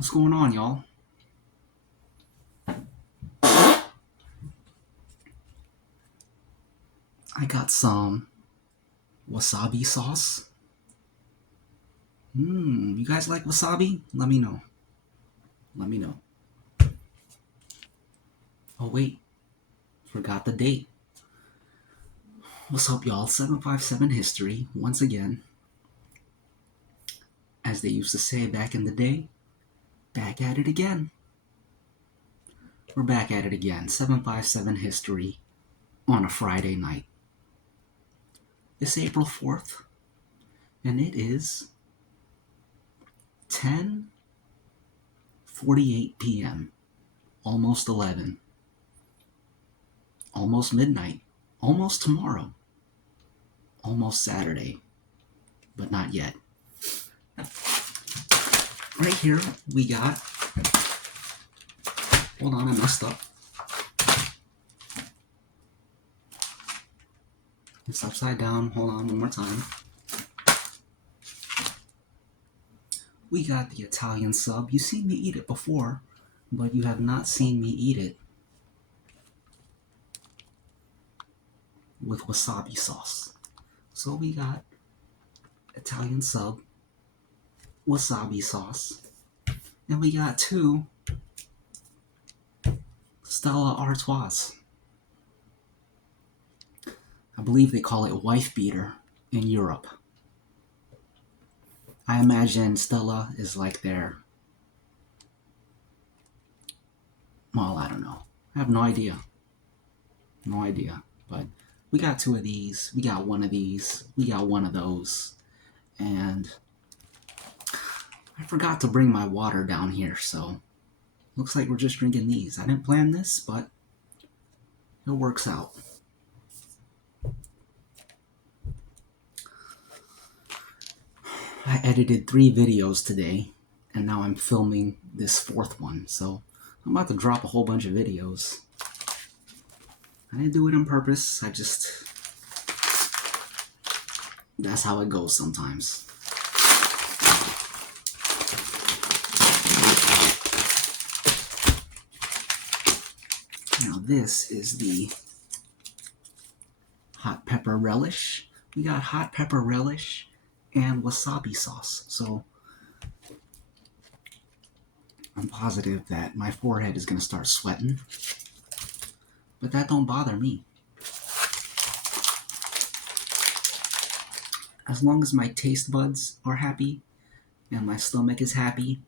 What's going on, y'all? I got some wasabi sauce. You guys like wasabi? Let me know. Let me know. Oh, wait. Forgot the date. What's up, y'all? 757 History, once again. As they used to say back in the day, back at it again. We're back at it again. 757 History on a Friday night. It's April 4th, and it is 10:48 p.m. Almost 11. Almost midnight. Almost tomorrow. Almost Saturday. But not yet. Right here, we got... Hold on, I messed up. It's upside down. Hold on, one more time. We got the Italian sub. You've seen me eat it before, but you have not seen me eat it with wasabi sauce. So we got Italian sub, wasabi sauce, and we got two Stella Artois. I believe they call it wife beater in Europe. I imagine Stella is like their... Well, I don't know. I have no idea. No idea. But we got two of these. We got one of these. We got one of those. And I forgot to bring my water down here, so looks like we're just drinking these. I didn't plan this, but it works out. I edited 3 videos today, and now I'm filming this 4th one, so I'm about to drop a whole bunch of videos. I didn't do it on purpose, that's how it goes sometimes. Now this is the hot pepper relish. We got hot pepper relish and wasabi sauce. So I'm positive that my forehead is going to start sweating, but that don't bother me. As long as my taste buds are happy and my stomach is happy,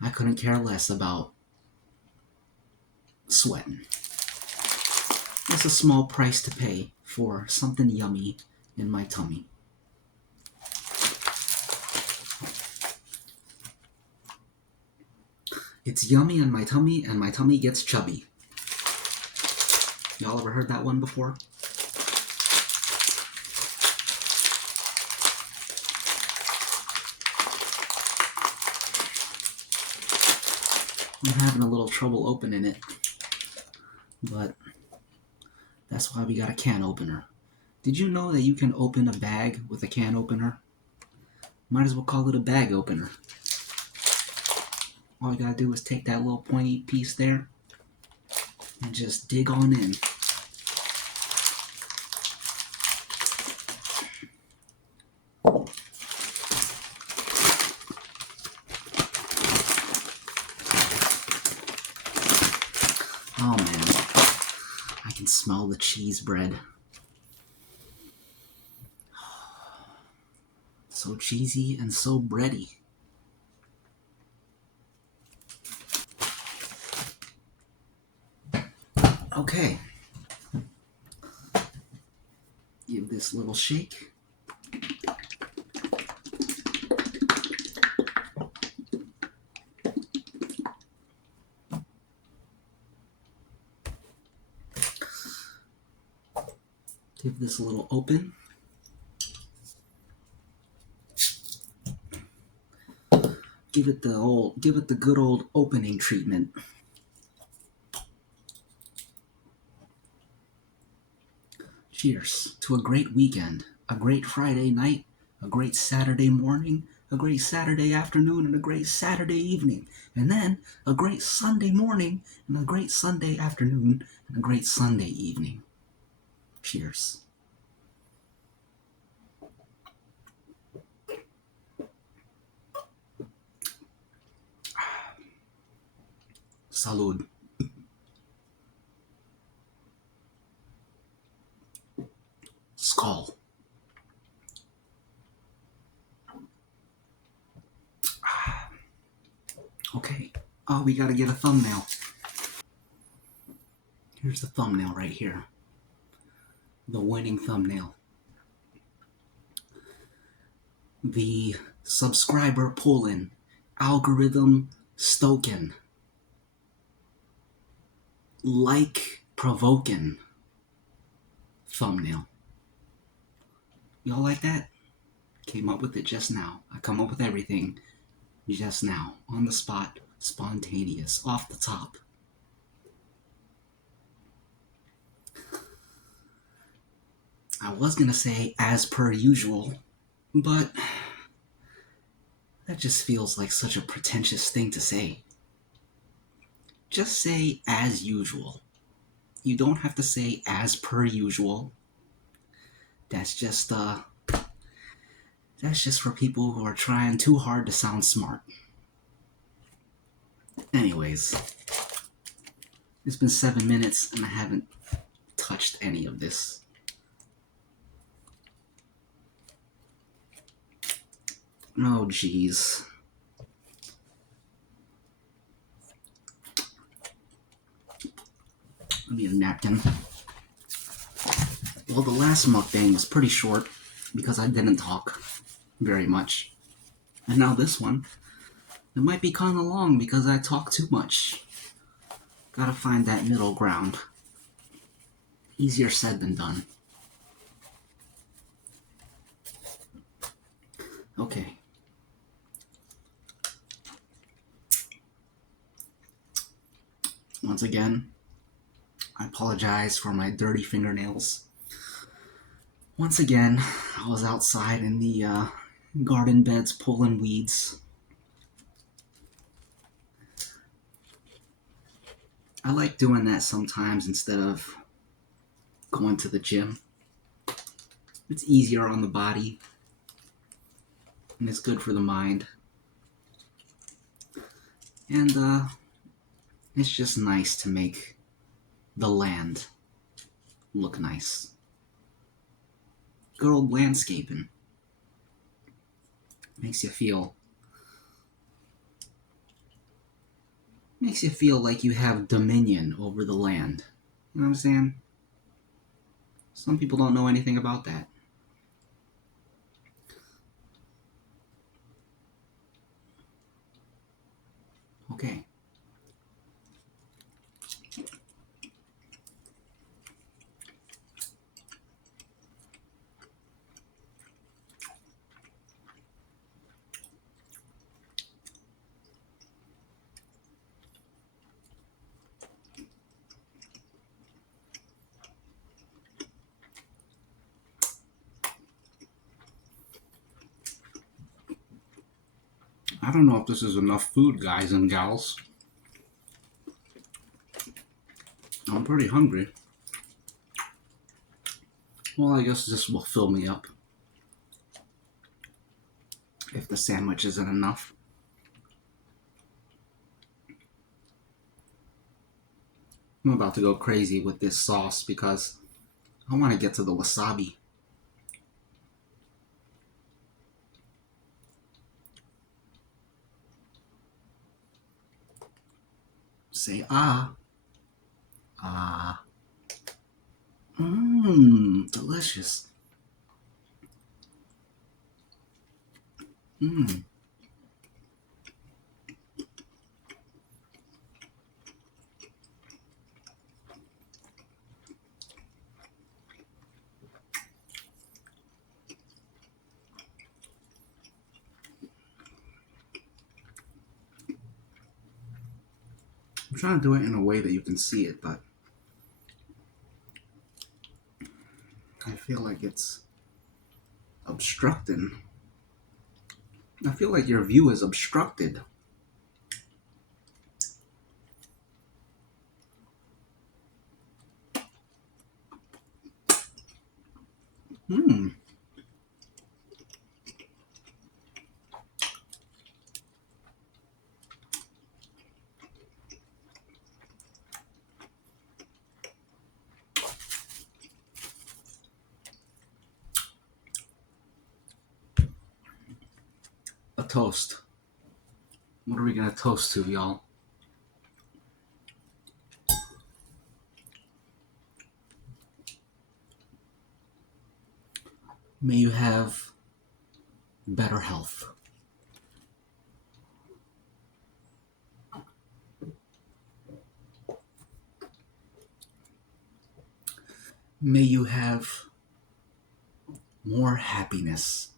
I couldn't care less about sweating. It's a small price to pay for something yummy in my tummy. It's yummy in my tummy, and my tummy gets chubby. Y'all ever heard that one before? I'm having a little trouble opening it, but that's why we got a can opener. Did you know that you can open a bag with a can opener? Might as well call it a bag opener. All you gotta do is take that little pointy piece there and just dig on in. Oh man, I can smell the cheese bread. So cheesy and so bready. Okay. Give this a little shake. Give this a little open. Give it the good old opening treatment. Cheers to a great weekend, a great Friday night, a great Saturday morning, a great Saturday afternoon, and a great Saturday evening, and then a great Sunday morning, and a great Sunday afternoon, and a great Sunday evening. Cheers. Salud. Skull. Okay. Oh, we gotta get a thumbnail. Here's the thumbnail right here. The winning thumbnail. The subscriber pulling, algorithm stoking, like provoking thumbnail. Y'all like that? Came up with it just now. I come up with everything just now, on the spot, spontaneous, off the top. I was gonna say as per usual, but that just feels like such a pretentious thing to say. Just say as usual. You don't have to say as per usual. That's just for people who are trying too hard to sound smart. Anyways, it's been 7 minutes and I haven't touched any of this. Oh, jeez. Let me get a napkin. Well, the last mukbang was pretty short because I didn't talk very much. And now this one, it might be kind of long because I talk too much. Gotta find that middle ground. Easier said than done. Okay. Once again, I apologize for my dirty fingernails. Once again, I was outside in the garden beds pulling weeds. I like doing that sometimes instead of going to the gym. It's easier on the body, and it's good for the mind. And it's just nice to make the land look nice. Good old landscaping. Makes you feel like you have dominion over the land. You know what I'm saying? Some people don't know anything about that. Okay. I don't know if this is enough food, guys and gals. I'm pretty hungry. Well, I guess this will fill me up. If the sandwich isn't enough. I'm about to go crazy with this sauce because I want to get to the wasabi. Say ah. Ah. Mmm, delicious. Mmm. I'm trying to do it in a way that you can see it, but I feel like it's obstructing. I feel like your view is obstructed. Hmm. A toast. What are we gonna toast to, y'all? May you have better health. May you have more happiness.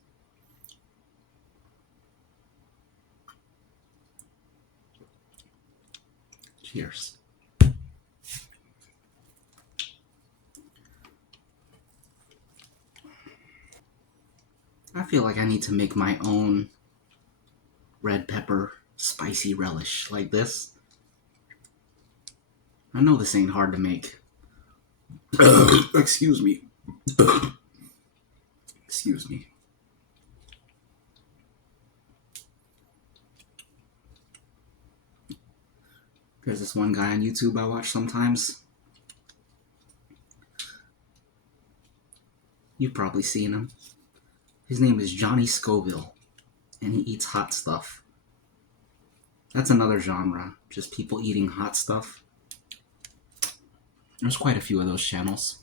Cheers. I feel like I need to make my own red pepper spicy relish like this. I know this ain't hard to make. Excuse me. Excuse me. There's this one guy on YouTube I watch sometimes. You've probably seen him. His name is Johnny Scoville, and he eats hot stuff. That's another genre, just people eating hot stuff. There's quite a few of those channels.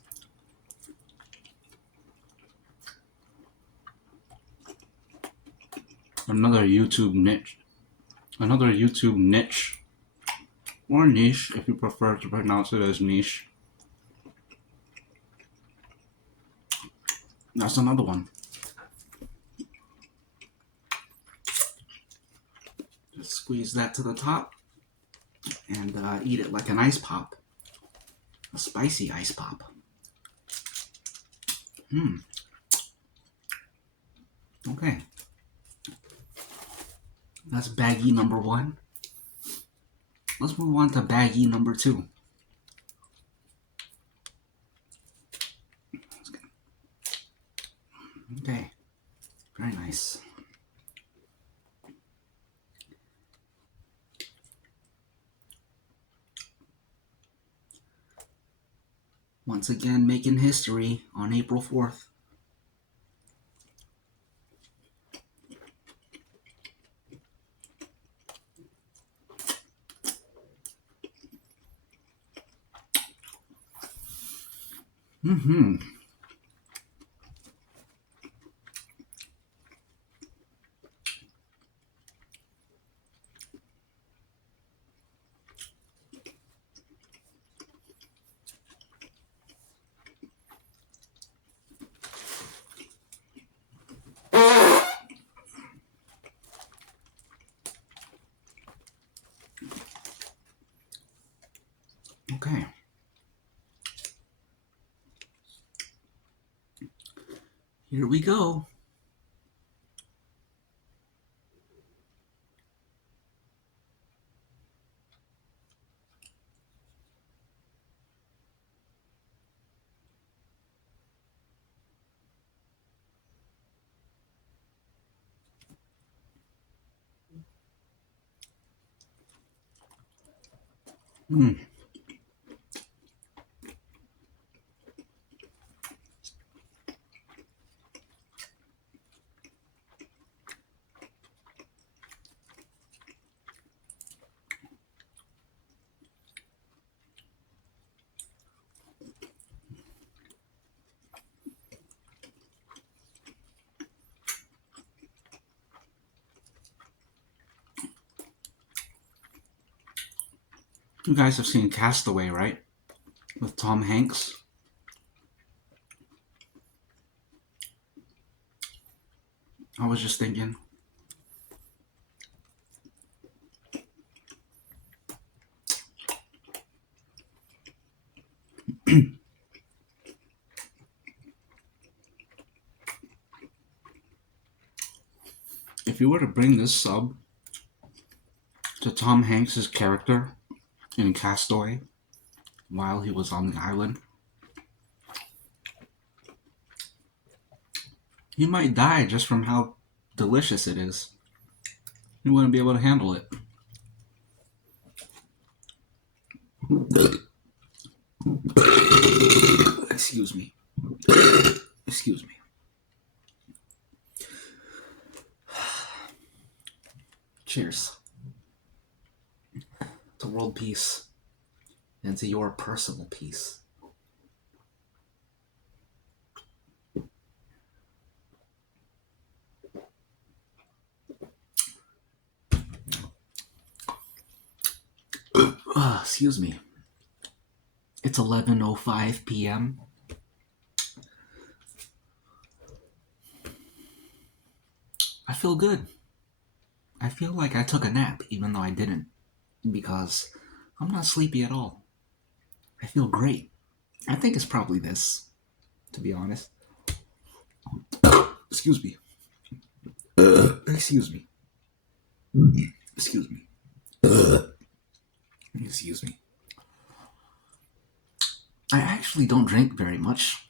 Another YouTube niche. Or niche, if you prefer to pronounce it as niche. That's another one. Just squeeze that to the top and eat it like an ice pop. A spicy ice pop. Okay. That's baggie number 1. Let's move on to baggie number 2. Okay. Very nice. Once again, making history on April 4th. Mm-hmm. Okay. Here we go. Mm. You guys have seen Castaway, right? With Tom Hanks. I was just thinking, if you were to bring this sub to Tom Hanks's character in Castaway while he was on the island, he might die just from how delicious it is. He wouldn't be able to handle it. Excuse me. Excuse me. Cheers to world peace and to your personal peace. Excuse me. It's 11:05 p.m. I feel good. I feel like I took a nap, even though I didn't, because I'm not sleepy at all. I feel great. I think it's probably this, to be honest. Excuse me. Excuse me. Excuse me. Excuse me. I actually don't drink very much,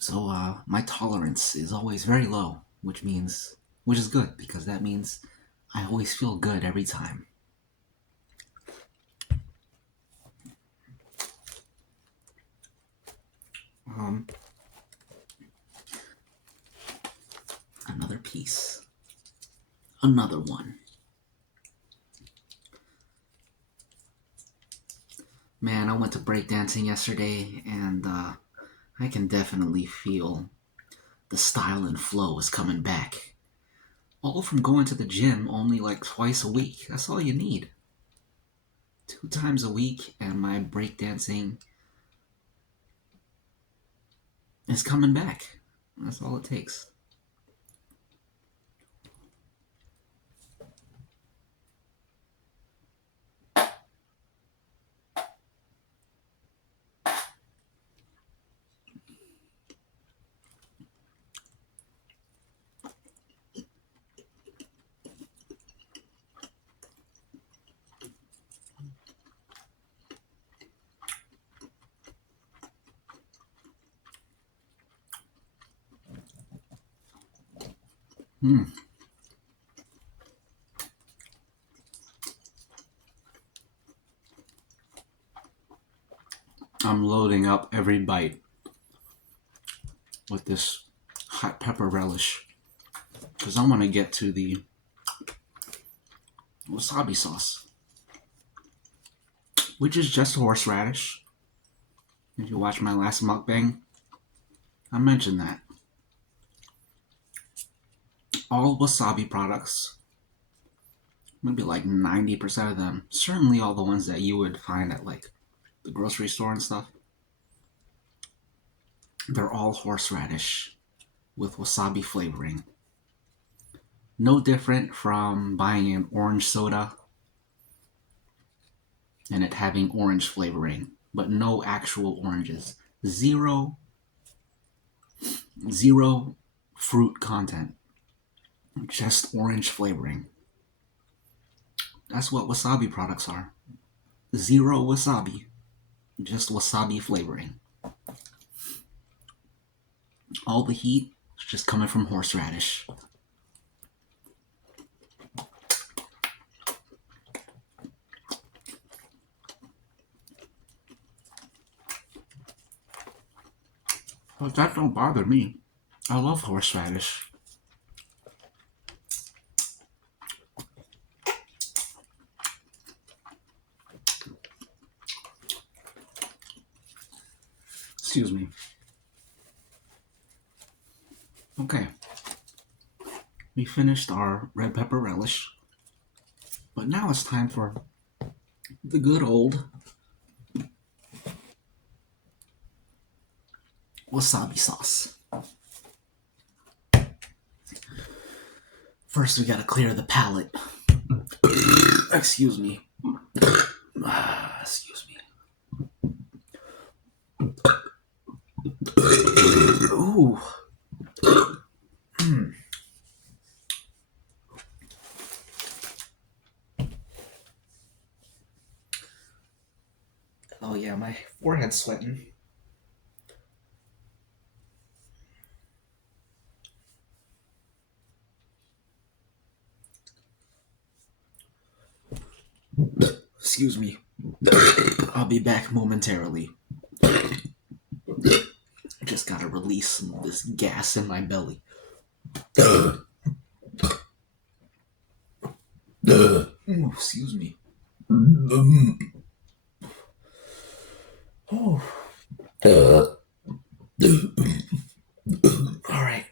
so my tolerance is always very low, which is good, because that means I always feel good every time. Another piece. Another one. Man, I went to breakdancing yesterday, and I can definitely feel the style and flow is coming back. All from going to the gym only like twice a week. That's all you need. 2 times a week, and my breakdancing is coming back. That's all it takes. I'm loading up every bite with this hot pepper relish because I want to get to the wasabi sauce, which is just horseradish. If you watch my last mukbang, I mentioned that. All wasabi products, maybe like 90% of them, certainly all the ones that you would find at like the grocery store and stuff, they're all horseradish with wasabi flavoring. No different from buying an orange soda and it having orange flavoring, but no actual oranges. Zero fruit content. Just orange flavoring. That's what wasabi products are. Zero wasabi. Just wasabi flavoring. All the heat is just coming from horseradish. But that don't bother me. I love horseradish. Excuse me. Okay. We finished our red pepper relish. But now it's time for the good old wasabi sauce. First, we gotta clear the palate. Excuse me. Excuse me. Ooh. yeah, my forehead's sweating. Excuse me. I'll be back momentarily. Just gotta release some of this gas in my belly. Ooh, excuse me. Oh. All right.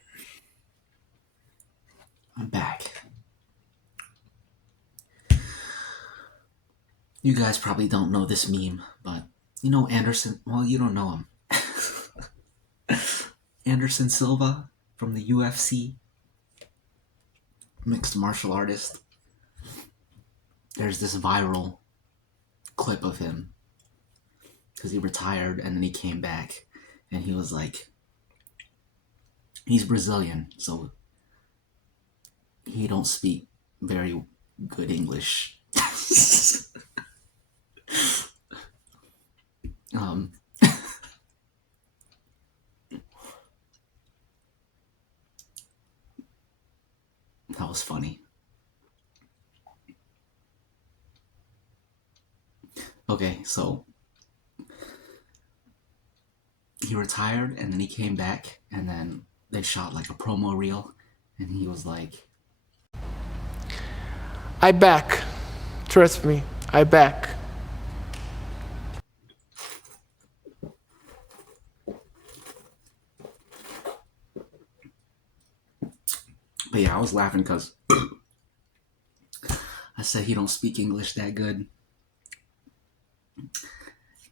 I'm back. You guys probably don't know this meme, but you know Anderson. Well, you don't know him. Anderson Silva from the UFC, mixed martial artist. There's this viral clip of him because he retired and then he came back and he was like, he's Brazilian, so he don't speak very good English. um, that was funny. Okay, so he retired and then he came back and then they shot like a promo reel and he was like, I back. Trust me, I back. but yeah, I was laughing because I said he don't speak English that good,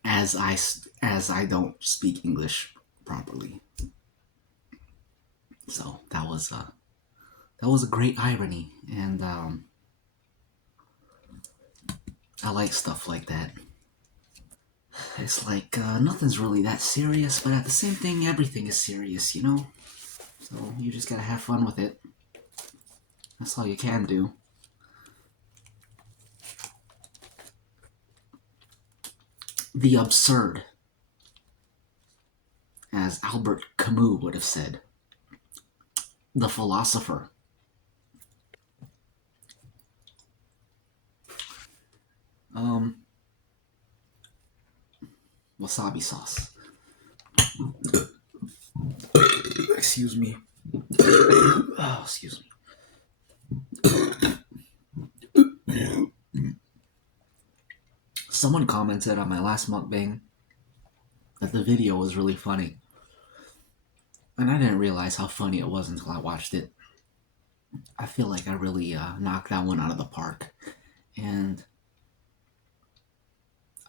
as I don't speak English properly. So that was a great irony, and I like stuff like that. It's like nothing's really that serious, but at the same thing, everything is serious, you know. So you just gotta have fun with it. That's all you can do. The absurd, as Albert Camus would have said. The philosopher. Um, Wasabi sauce. Excuse me. Oh, excuse me. Someone commented on my last mukbang that the video was really funny. And I didn't realize how funny it was until I watched it. I feel like I really knocked that one out of the park. And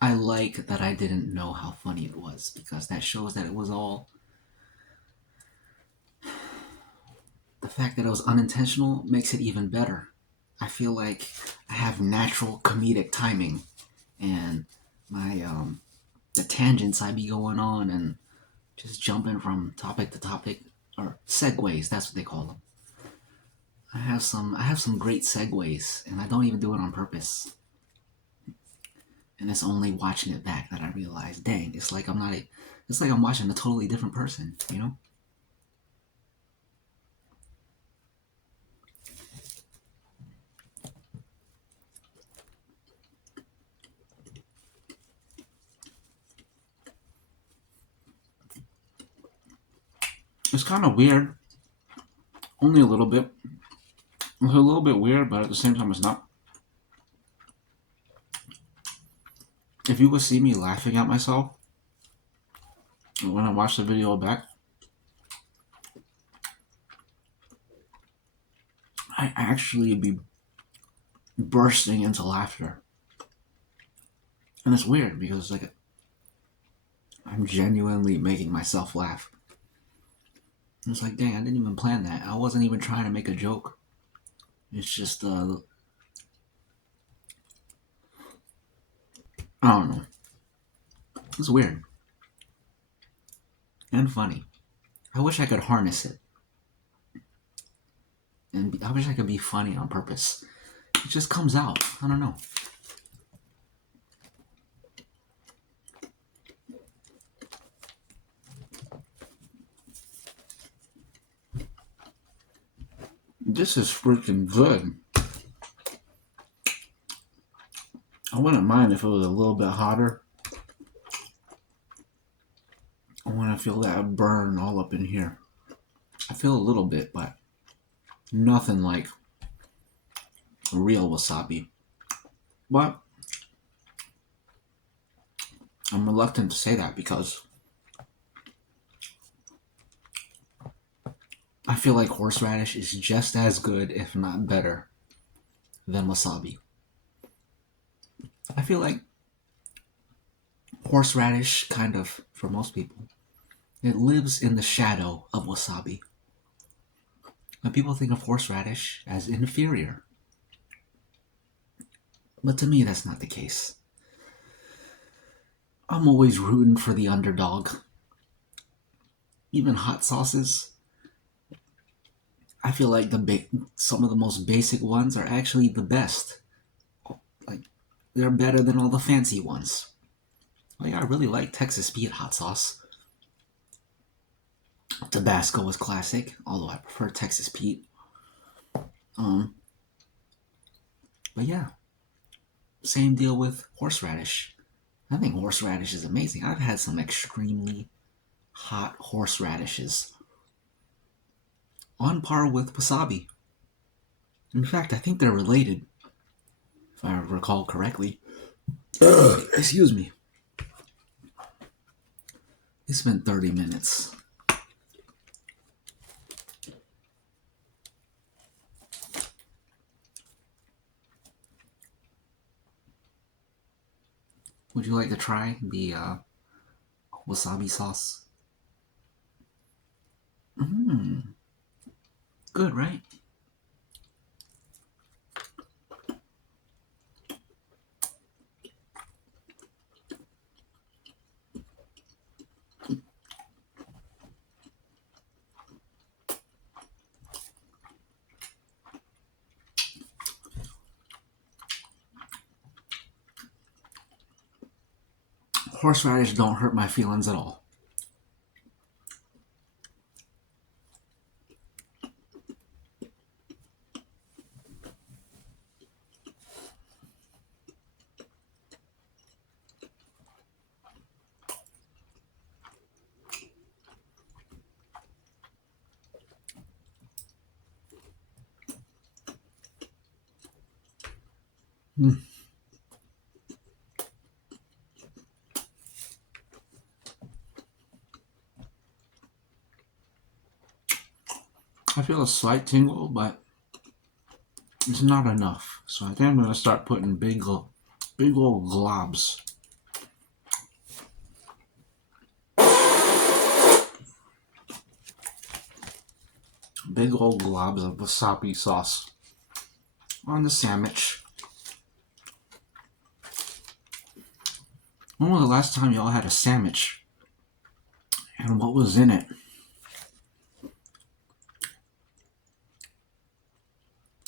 I like that I didn't know how funny it was because that shows that it was all. The fact that it was unintentional makes it even better. I feel like I have natural comedic timing and my the tangents I be going on and just jumping from topic to topic, or segues, that's what they call them. I have some great segues and I don't even do it on purpose. And it's only watching it back that I realize, dang, it's like I'm watching a totally different person, you know? It's kind of weird. Only a little bit. It's a little bit weird, but at the same time, it's not. If you could see me laughing at myself when I watch the video back, I actually be bursting into laughter. And it's weird because like I'm genuinely making myself laugh. And it's like, dang, I didn't even plan that. I wasn't even trying to make a joke. It's just I don't know. It's weird and funny. I wish I could harness it. And I wish I could be funny on purpose. It just comes out. I don't know. This is freaking good. I wouldn't mind if it was a little bit hotter. I want to feel that burn all up in here. I feel a little bit, but nothing like real wasabi. But I'm reluctant to say that because I feel like horseradish is just as good, if not better, than wasabi. I feel like horseradish, kind of, for most people, it lives in the shadow of wasabi. And people think of horseradish as inferior. But to me, that's not the case. I'm always rooting for the underdog. Even hot sauces, I feel like some of the most basic ones are actually the best. Like, they're better than all the fancy ones. Like, I really like Texas Pete hot sauce. Tabasco is classic, although I prefer Texas Pete. But yeah, same deal with horseradish. I think horseradish is amazing. I've had some extremely hot horseradishes on par with wasabi. In fact, I think they're related, if I recall correctly. Excuse me. It's been 30 minutes. Would you like to try the wasabi sauce? Good, right? Horseradish don't hurt my feelings at all. I feel a slight tingle, but it's not enough. So I think I'm going to start putting big old globs. Big old globs of wasabi sauce on the sandwich. When was the last time y'all had a sandwich? And what was in it?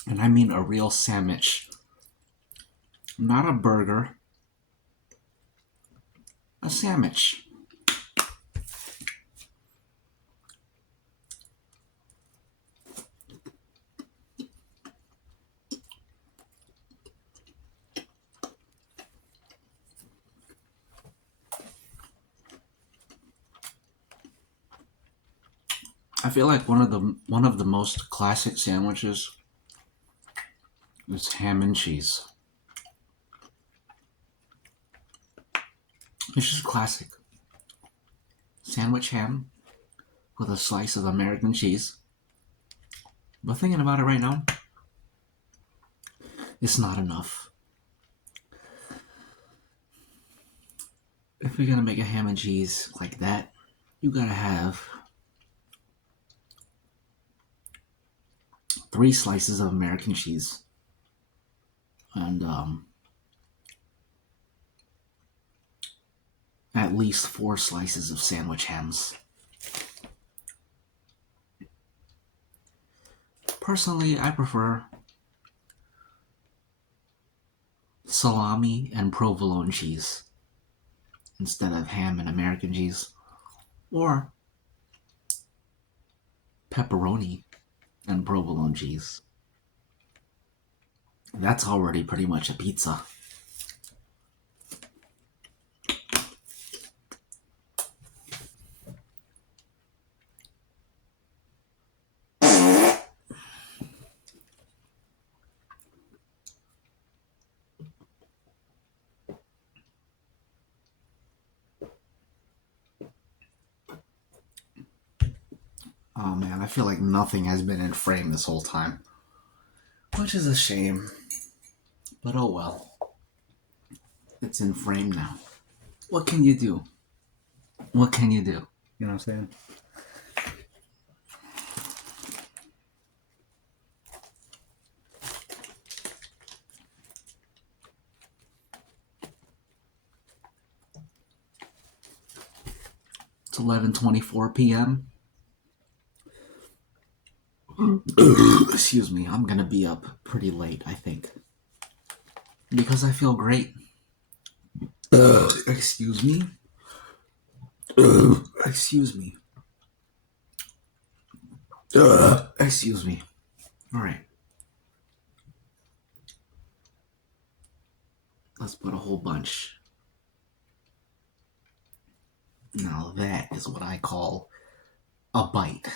And I mean a real sandwich. Not a burger. A sandwich. I feel like one of the most classic sandwiches is ham and cheese. It's just classic. Sandwich ham with a slice of American cheese. But thinking about it right now, it's not enough. If you're gonna make a ham and cheese like that, you gotta have 3 slices of American cheese and at least 4 slices of sandwich hams. Personally, I prefer salami and provolone cheese instead of ham and American cheese, or pepperoni and provolone cheese. That's already pretty much a pizza. Oh man, I feel like nothing has been in frame this whole time. Which is a shame. But oh well. It's in frame now. What can you do? What can you do? You know what I'm saying? It's 11:24 p.m. Excuse me, I'm gonna be up pretty late, I think. Because I feel great. Excuse me? Excuse me. Excuse me. Alright. Let's put a whole bunch. Now that is what I call a bite.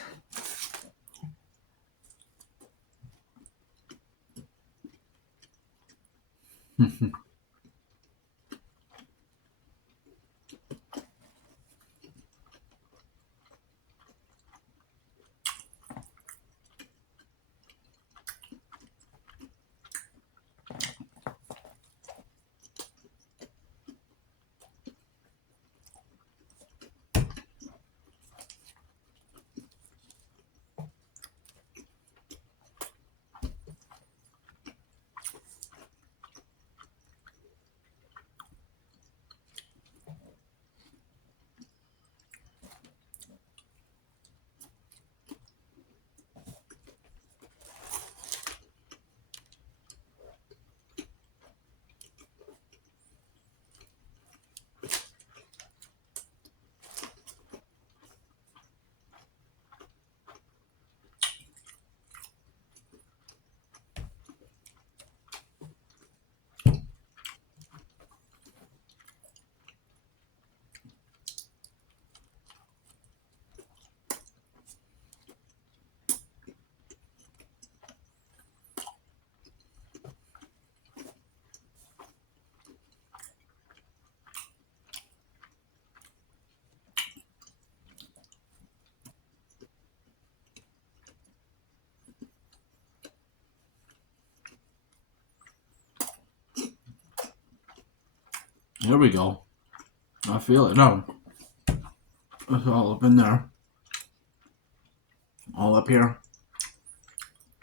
There we go. I feel it now. It's all up in there. All up here.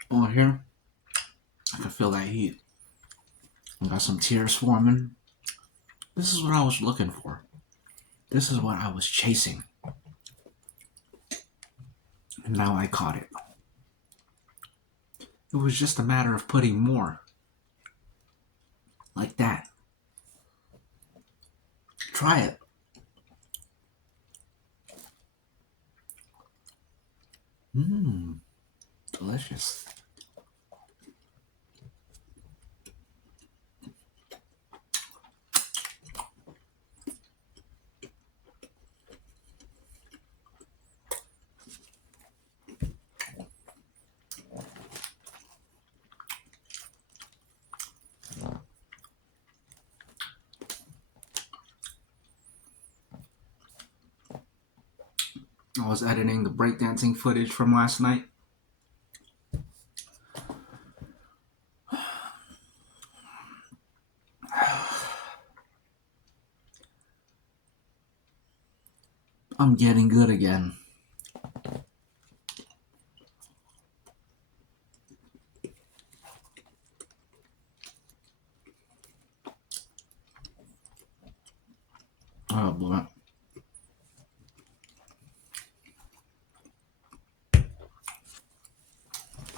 All here. I can feel that heat. I got some tears forming. This is what I was looking for. This is what I was chasing. And now I caught it. It was just a matter of putting more. Like that. Try it. Mmm. Delicious. I was editing the breakdancing footage from last night. I'm getting good again. Oh boy.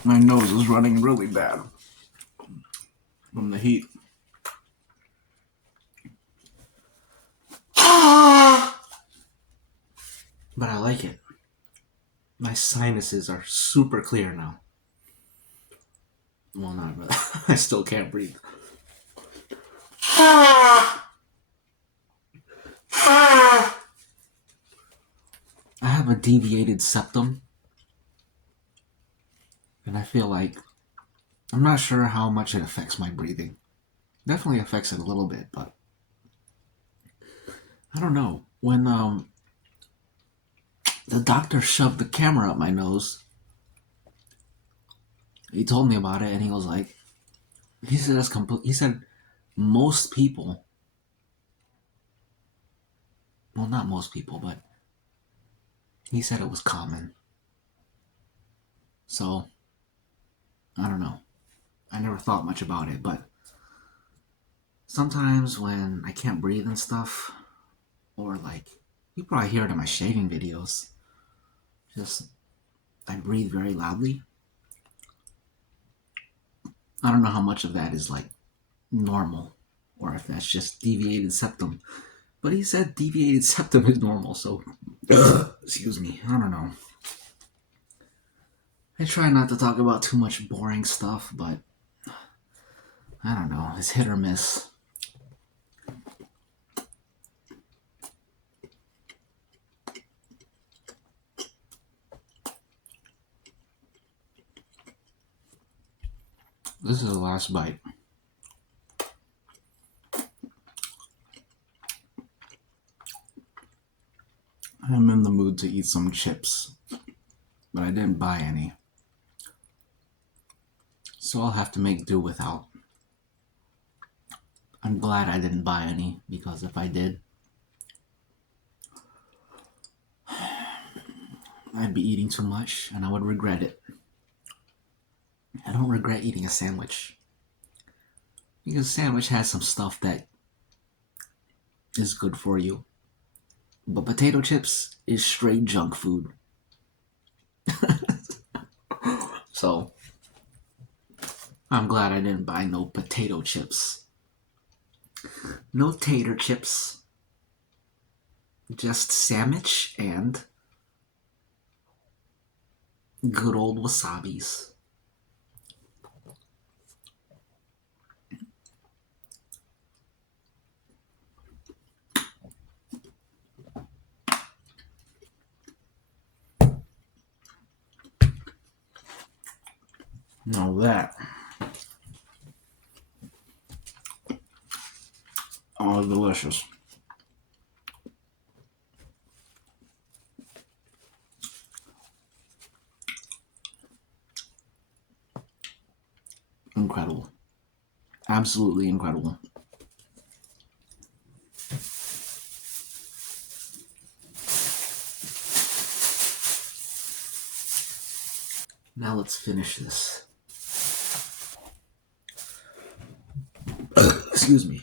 My nose is running really bad from the heat. But I like it. My sinuses are super clear now. Well, not really. I still can't breathe. I have a deviated septum, and I feel like I'm not sure how much it affects my breathing. Definitely affects it a little bit, but I don't know. When the doctor shoved the camera up my nose, he told me about it, and he was like, he said that's complete. He said most people, well, not most people, but he said it was common. So I don't know. I never thought much about it, but sometimes when I can't breathe and stuff, or like you probably hear it in my shaving videos, just I breathe very loudly. I don't know how much of that is like normal or if that's just deviated septum. But he said deviated septum is normal, so excuse me. I don't know. I try not to talk about too much boring stuff, but I don't know. It's hit or miss. This is the last bite. I'm in the mood to eat some chips, but I didn't buy any. So I'll have to make do without. I'm glad I didn't buy any, because if I did, I'd be eating too much and I would regret it. I don't regret eating a sandwich, because a sandwich has some stuff that is good for you. But potato chips is straight junk food. So I'm glad I didn't buy no potato chips. No tater chips. Just sandwich and good old wasabis. Now that. Oh, delicious. Incredible. Absolutely incredible. Now let's finish this. Excuse me.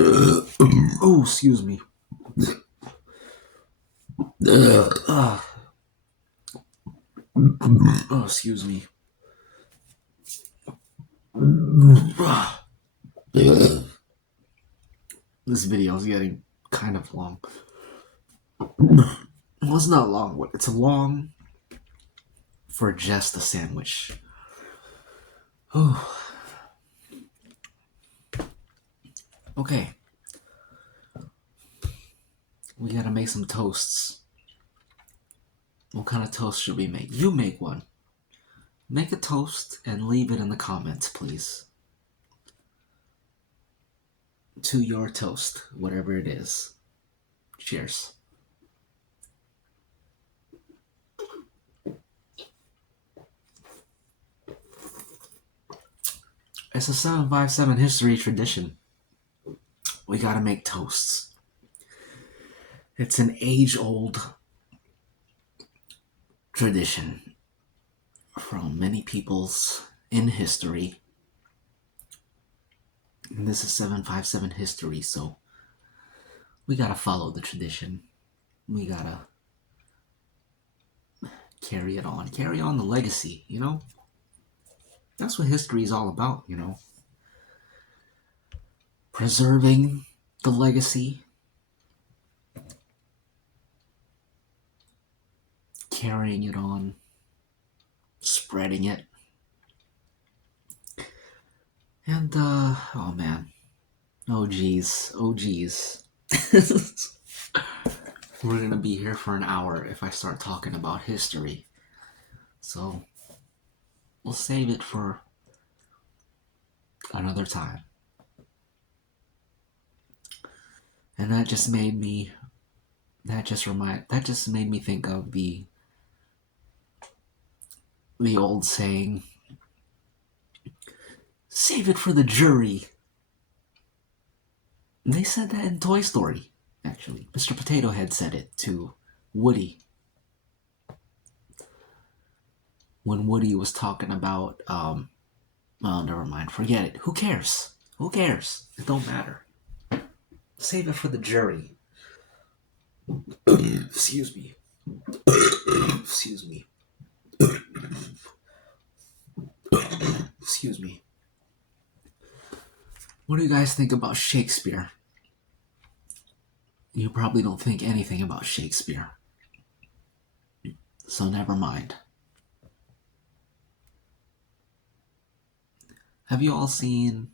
Oh, excuse me. Oh, excuse me. This video is getting kind of long. Well, it's not long. It's long for just a sandwich. Oh. Okay. We gotta make some toasts. What kind of toast should we make? You make one. Make a toast and leave it in the comments, please. To your toast, whatever it is. Cheers. It's a 757 history tradition. We gotta make toasts. It's an age-old tradition from many peoples in history. And this is 757 history, so we gotta follow the tradition. We gotta carry it on. Carry on the legacy, you know? That's what history is all about, you know? Preserving the legacy, carrying it on, spreading it. And, oh man. Oh geez. Oh geez. We're gonna be here for an hour if I start talking about history. So, we'll save it for another time. And that just made me think of the old saying, save it for the jury. And they said that in Toy Story, actually. Mr. Potato Head said it to Woody when Woody was talking about, well, never mind, forget it. Who cares? Who cares? It don't matter. Save it for the jury. Excuse me. Excuse me. Excuse me. What do you guys think about Shakespeare? You probably don't think anything about Shakespeare. So never mind. Have you all seen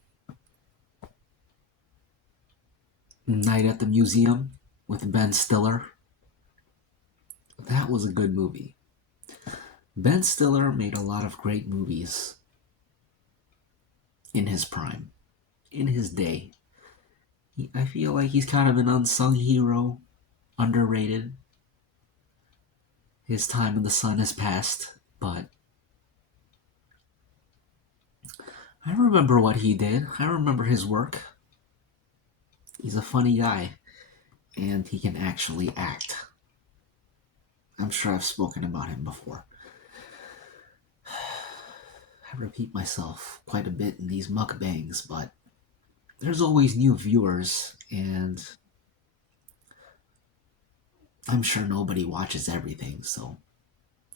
Night at the Museum with Ben Stiller? That was a good movie. Ben Stiller made a lot of great movies in his prime, in his day. I feel like he's kind of an unsung hero, underrated. His time in the sun has passed, but I remember what he did. I remember his work. He's a funny guy, and he can actually act. I'm sure I've spoken about him before. I repeat myself quite a bit in these mukbangs, but there's always new viewers, and I'm sure nobody watches everything, so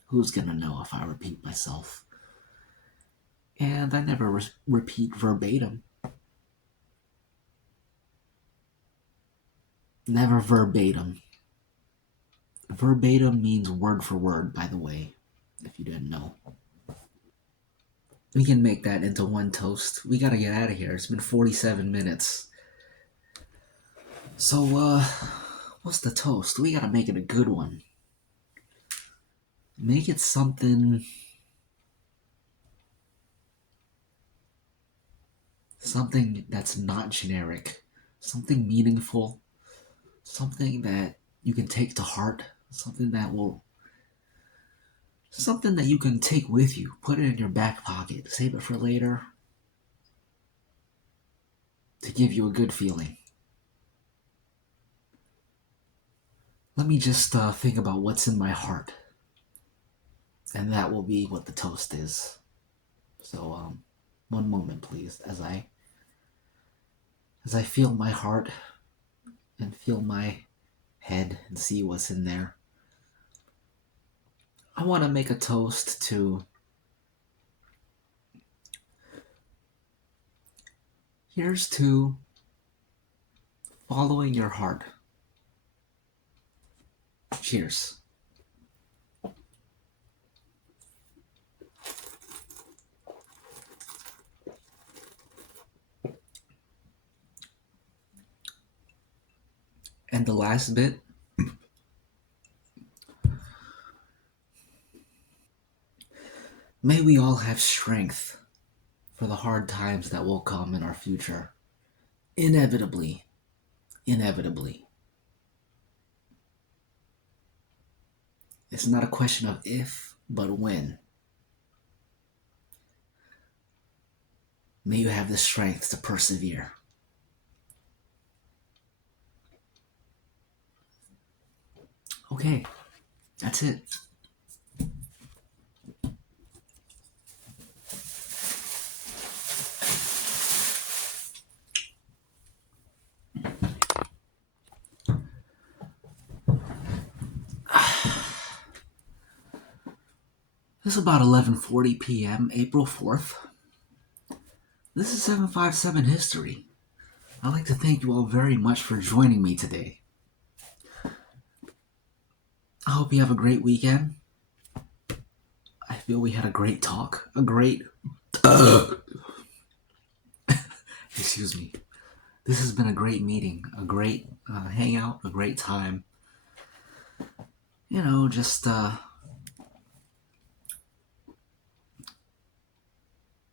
who's gonna know if I repeat myself? And I never repeat verbatim. Never verbatim. Verbatim means word for word, by the way, if you didn't know. We can make that into one toast. We gotta get out of here. It's been 47 minutes. So, what's the toast? We gotta make it a good one. Make it something that's not generic, something meaningful, something that you can take to heart, something that you can take with you, put it in your back pocket, save it for later, to give you a good feeling. Let me just think about what's in my heart, and that will be what the toast is. So, one moment, please, as I feel my heart and feel my head and see what's in there. I want to make a toast to here's to following your heart. Cheers. And the last bit, may we all have strength for the hard times that will come in our future. Inevitably. Inevitably. It's not a question of if, but when. May you have the strength to persevere. Okay, that's it. It's about 11:40 p.m., April 4th. This is 757 History. I'd like to thank you all very much for joining me today. I hope you have a great weekend. I feel we had a great talk. A great... Excuse me. This has been a great meeting, a great hangout, a great time. Just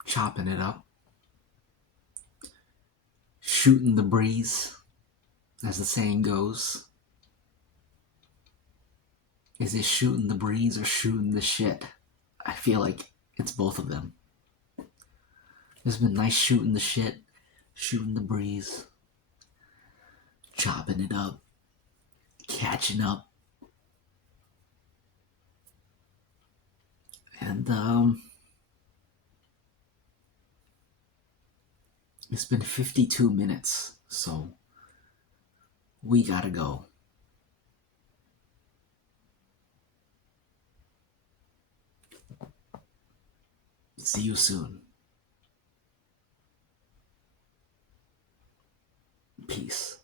chopping it up, shooting the breeze, as the saying goes. Is it shooting the breeze or shooting the shit? I feel like it's both of them. It's been nice shooting the shit, shooting the breeze, chopping it up, catching up, and it's been 52 minutes, so we gotta go. See you soon. Peace.